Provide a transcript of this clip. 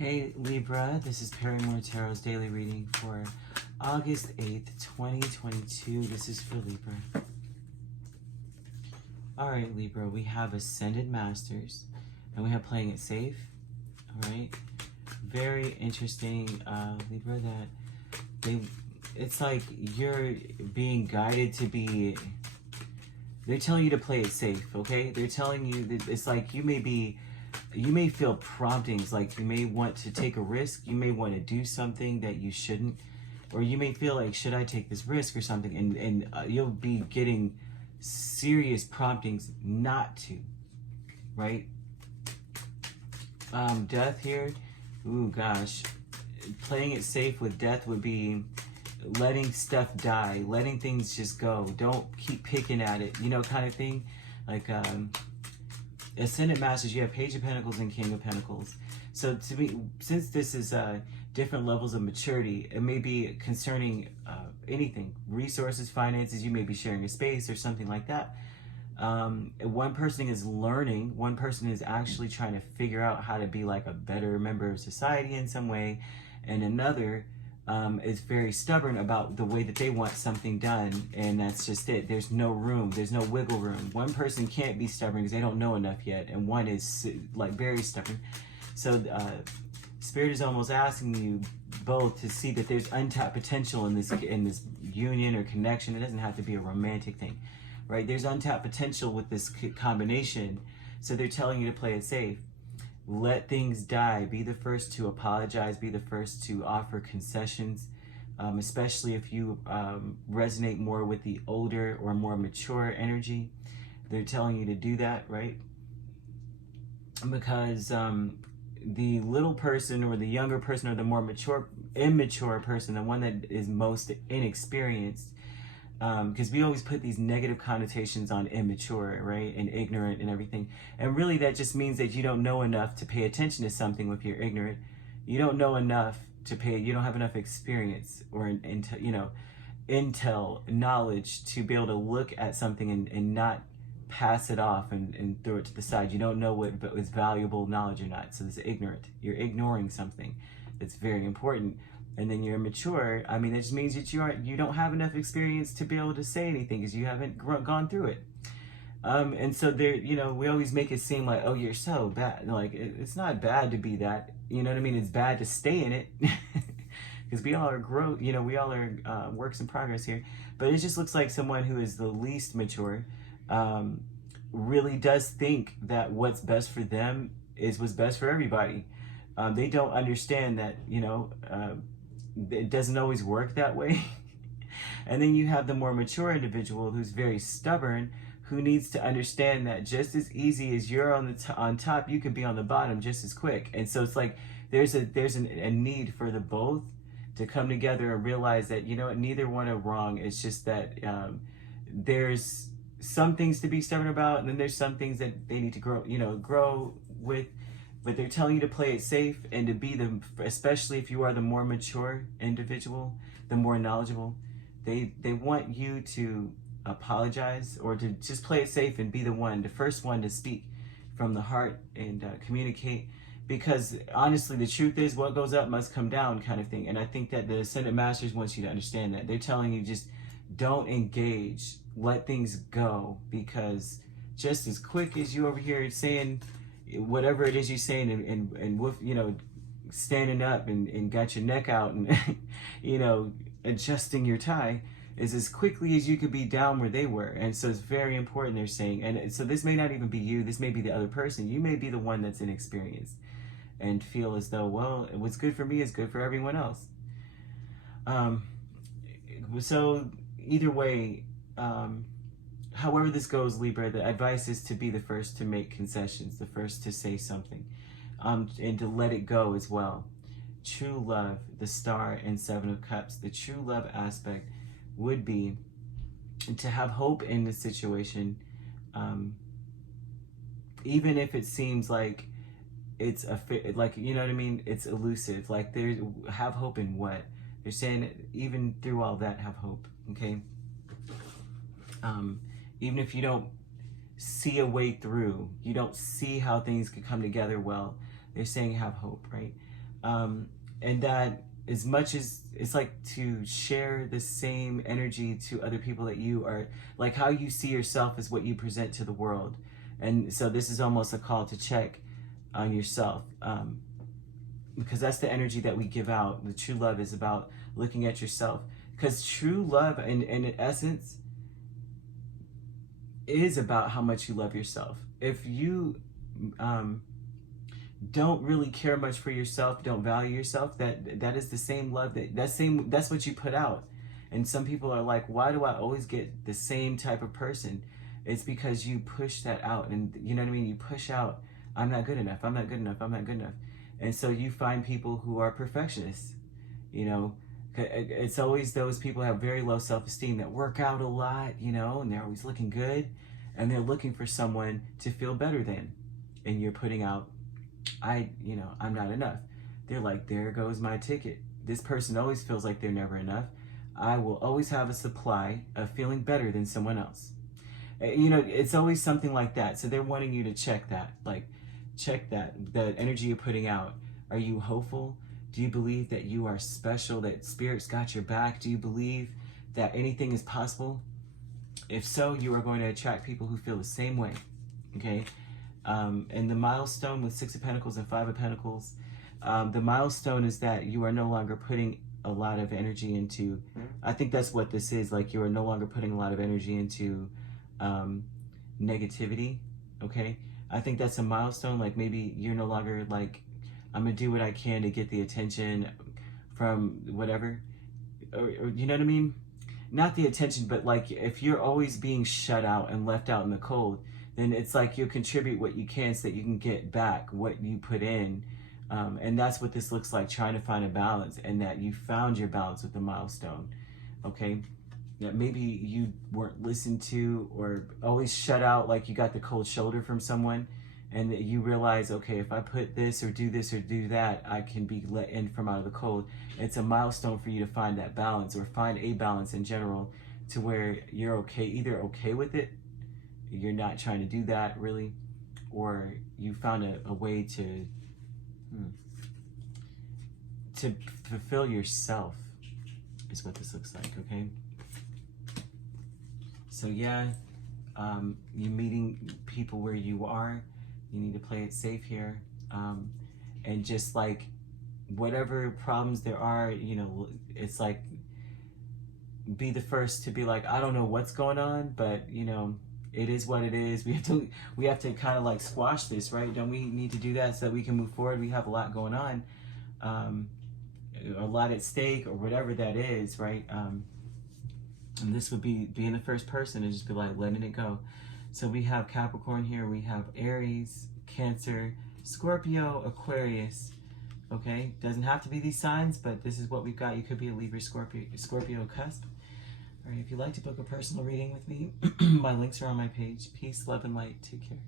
Hey Libra, this is Perrymore Tarot's daily reading for August 8th, 2022. This is for Libra. Alright Libra, we have Ascended Masters and we have Playing It Safe. Alright, very interesting Libra, that it's like you're being guided to be, they're telling you to play it safe, okay? They're telling you that it's like you may feel promptings, like you may want to take a risk, you may want to do something that you shouldn't, or you may feel like, should I take this risk or something, and you'll be getting serious promptings not to, right? Death here, ooh gosh, playing it safe with death would be letting stuff die, letting things just go, don't keep picking at it, you know, kind of thing. Like Ascendant Masters, you have Page of Pentacles and King of Pentacles. So to me, since this is different levels of maturity, it may be concerning anything, resources, finances, you may be sharing a space or something like that. One person is learning, one person is actually trying to figure out how to be like a better member of society in some way, and another is very stubborn about the way that they want something done, and that's just it. There's no room, there's no wiggle room. One person can't be stubborn because they don't know enough yet, and one is like very stubborn. So Spirit is almost asking you both to see that there's untapped potential in this union or connection. It doesn't have to be a romantic thing, right? There's untapped potential with this combination, so they're telling you to play it safe. Let things die. Be the first to apologize. Be the first to offer concessions, especially if you resonate more with the older or more mature energy. They're telling you to do that, right? Because the little person or the younger person or the more immature person, the one that is most inexperienced, because we always put these negative connotations on immature, right, and ignorant and everything, and really that just means that you don't know enough to pay attention to something. If you're ignorant, you don't know enough to pay, you don't have enough experience or intel knowledge to be able to look at something and not pass it off and throw it to the side. You don't know what is valuable knowledge or not, so this is ignorant. You're ignoring something that's very important. And then you're immature. I mean, it just means that you don't have enough experience to be able to say anything because you haven't gone through it. And so there, you know, we always make it seem like, oh, you're so bad. Like it's not bad to be that. You know what I mean? It's bad to stay in it because we all are growth. You know, we all are works in progress here. But it just looks like someone who is the least mature really does think that what's best for them is what's best for everybody. They don't understand that, you know, it doesn't always work that way. And then you have the more mature individual who's very stubborn, who needs to understand that just as easy as you're on top, you could be on the bottom just as quick. And so it's like there's a need for the both to come together and realize that, you know what, neither one are wrong. It's just that there's some things to be stubborn about, and then there's some things that they need to grow with. But they're telling you to play it safe and to be especially if you are the more mature individual, the more knowledgeable, they want you to apologize or to just play it safe and be the first one to speak from the heart and communicate. Because honestly, the truth is what goes up must come down kind of thing. And I think that the Ascendant Masters wants you to understand that. They're telling you just don't engage, let things go, because just as quick as you over here saying whatever it is you're saying and with, you know, standing up and got your neck out and you know, adjusting your tie, is as quickly as you could be down where they were. And so it's very important, they're saying. And so this may not even be you, this may be the other person. You may be the one that's inexperienced and feel as though, well, what's good for me is good for everyone else. So either way, however this goes, Libra, the advice is to be the first to make concessions, the first to say something, and to let it go as well. True love, the Star and Seven of Cups, the true love aspect would be to have hope in the situation, even if it seems like it's like, you know what I mean, it's elusive. Like, have hope in what? They're saying even through all that, have hope, okay? Even if you don't see a way through, you don't see how things could come together well, they're saying have hope, right? And that as much as it's like to share the same energy to other people, that you are like how you see yourself is what you present to the world. And so this is almost a call to check on yourself, because that's the energy that we give out. The true love is about looking at yourself, because true love in essence is about how much you love yourself. If you don't really care much for yourself, don't value yourself, that is the same love that's what you put out. And some people are like, why do I always get the same type of person? It's because you push that out, and you know what I mean? You push out, I'm not good enough, I'm not good enough, I'm not good enough. And so you find people who are perfectionists, you know. It's always those people who have very low self-esteem that work out a lot, you know, and they're always looking good, and they're looking for someone to feel better than. And you're putting out, I'm not enough. They're like, there goes my ticket. This person always feels like they're never enough. I will always have a supply of feeling better than someone else. You know, it's always something like that. So they're wanting you to check that, the energy you're putting out. Are you hopeful? Do you believe that you are special, that Spirit's got your back? Do you believe that anything is possible? If so, you are going to attract people who feel the same way, okay? And the milestone with 6 of Pentacles and 5 of Pentacles, the milestone is that you are no longer putting a lot of energy into, I think that's what this is, like you are no longer putting a lot of energy into negativity, okay? I think that's a milestone. Like maybe you're no longer like, I'm gonna do what I can to get the attention from whatever, or you know what I mean? Not the attention, but like if you're always being shut out and left out in the cold, then it's like you'll contribute what you can so that you can get back what you put in. And that's what this looks like, trying to find a balance, and that you found your balance with the milestone, okay? That maybe you weren't listened to, or always shut out, like you got the cold shoulder from someone, and that you realize, okay, if I put this or do that, I can be let in from out of the cold. It's a milestone for you to find that balance, or find a balance in general, to where you're okay, either okay with it, you're not trying to do that really, or you found a way to fulfill yourself, is what this looks like, okay? So yeah, you're meeting people where you are. You need to play it safe here. And just like whatever problems there are, you know, it's like, be the first to be like, I don't know what's going on, but you know, it is what it is. We have to kind of like squash this, right? Don't we need to do that so that we can move forward? We have a lot going on, a lot at stake, or whatever that is, right? And this would be being the first person to just be like letting it go. So we have Capricorn here, we have Aries, Cancer, Scorpio, Aquarius. Okay, doesn't have to be these signs, but this is what we've got. You could be a Libra, Scorpio cusp. All right, if you'd like to book a personal reading with me, my links are on my page. Peace, love, and light. Take care.